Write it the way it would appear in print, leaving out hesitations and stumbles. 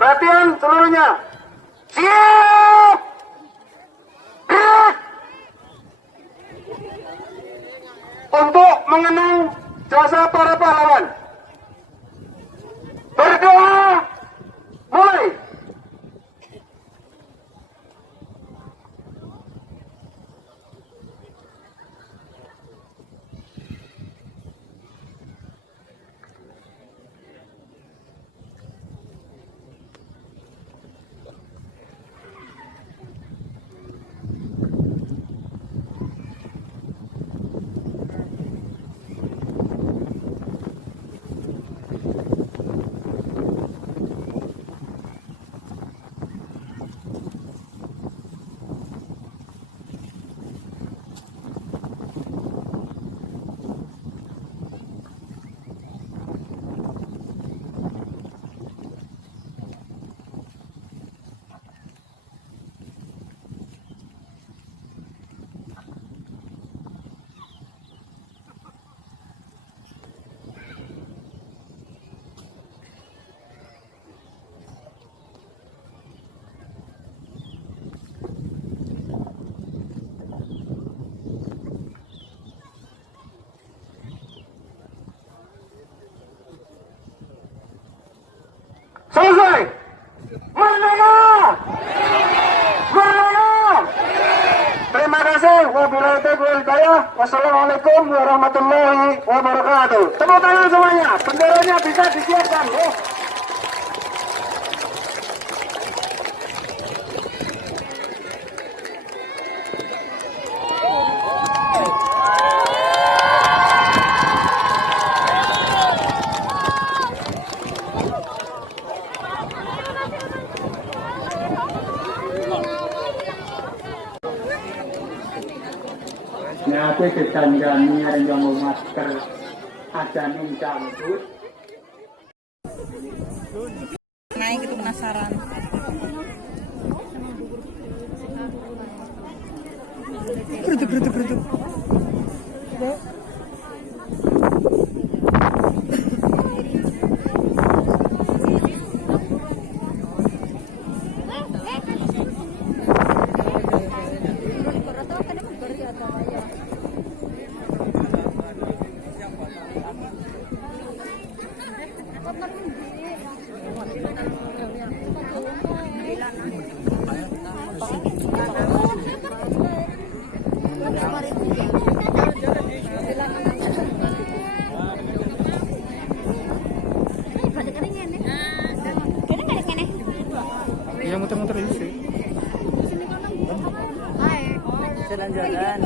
Perhatian seluruhnya. Siap. Gerak. Untuk mengenang jasa para pahlawan. Berdoa. Mulai. Selesai. Merdeka! Merdeka! Terima kasih. Wabillahi taufiq wal hidayah. Wassalamualaikum warahmatullahi wabarakatuh. Tepuk tangan semuanya. Benderanya bisa disiapkan. Nah, aku ditandani ada yang mau masker, ada yang cabut. Naik itu penasaran. Geruduk. Iya muter-muter ini sih. Jalan-jalan.